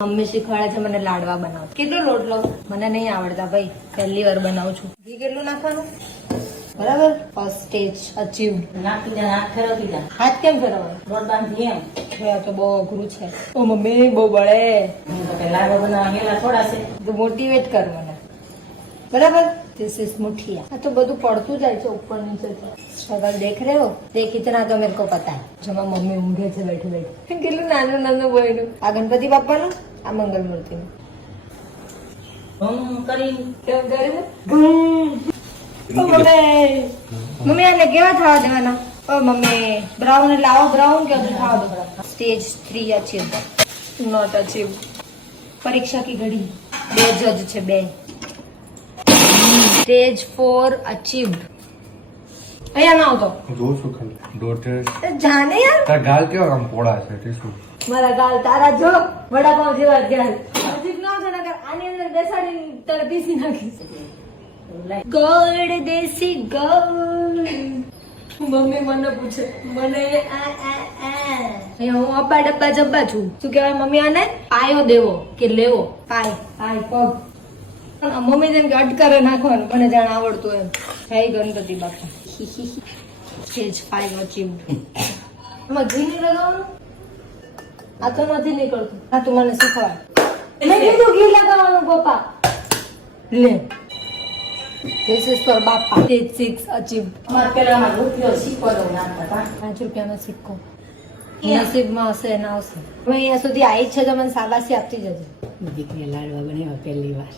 Mummy શીખવાડે છે મને લાડવા બનાવ. કેટલો લોટ લો? મને નહીં આવડતા ભાઈ, પહેલી વાર બનાવું છું. ઘી કેટલું નાખવાનું? બરાબર. First stage achieve. નાખી દે, હાથ ફેરવતી જા. હાથ કેમ ફેરવવાનો? લોટ બાંધી એમ. આ તો બહુ અઘરું છે. ઓ મમ્મી બહુ બળે. લાડવા બનાવવા ગયેલા થોડા છે. તો મોટિવેટ કર મને. બરાબર. दिस इज मुठिया. આ તો બધું પડતું જાય છે ઉપર નીચે. સ્ટ્રગલ દેખ રહે હો? દેખ इतना तो मेरे को पता है. જમા મમ્મી ઊંઘે છે બેઠી બેઠી. કેટલું નાનું નાનું બોયનું. આ ગણપતિ બાપાનું, આ મંગલ મૂર્તિનું. કરી કેમ કર્યું? મમ્મી આને કેવા થવા દેવાના? ઓ મમ્મી બ્રાઉન એટલે આવો બ્રાઉન કે હજુ થવા દો. Stage 3 achieve, not achieve. પરીક્ષા की घड़ी. 2 જજ છે, 2. Stage 4 achieved. અહીંયા ના આવતો. દો શું ખાલી દોઢ જાને યાર. તાર ગાલ કેવા આમ પોળા છે તે શું? મારા ગાલ તારા જો વડાપાવ જેવા ગાલ. અજીબ ના આવતો નકર આની અંદર બેસાડીને તારે પીસી નાખીશ. ગોળ દેશી ગોળ. મમ્મી મને પૂછે, મને અહીંયા હું અબ્બા ડબ્બા જબ્બા છું. શું કહેવાય મમ્મી આને? પાયો દેવો કે લેવો? પાય પગ. મમ્મી જેમ કે અટકારે નાખવાનું, મને જાણ આવડતું એમ. જય ગણપતિ બાપા. સ્ટેજ 5 અચીવ્ડ. એમાં ઘી નહીં લગાવવાનું? આ તો નથી નીકળતું. હા તું મને શીખવાડ. મેં કીધું ઘી લગાવવાનું પપ્પા. લે ધીસ ઇઝ ફોર બાપા. સ્ટેજ 6 અચીવ્ડ. મારે પેલા રૂપિયો શીખવા દઉં નાખતા. 5 રૂપિયાનો સિક્કો. નસીબમાં હશે ના આવશે. હું અહીંયા સુધી આવી છે તો મને શાબાશી આપતી જજે. દીકરી લાડવા બનાવ્યા પહેલી વાર.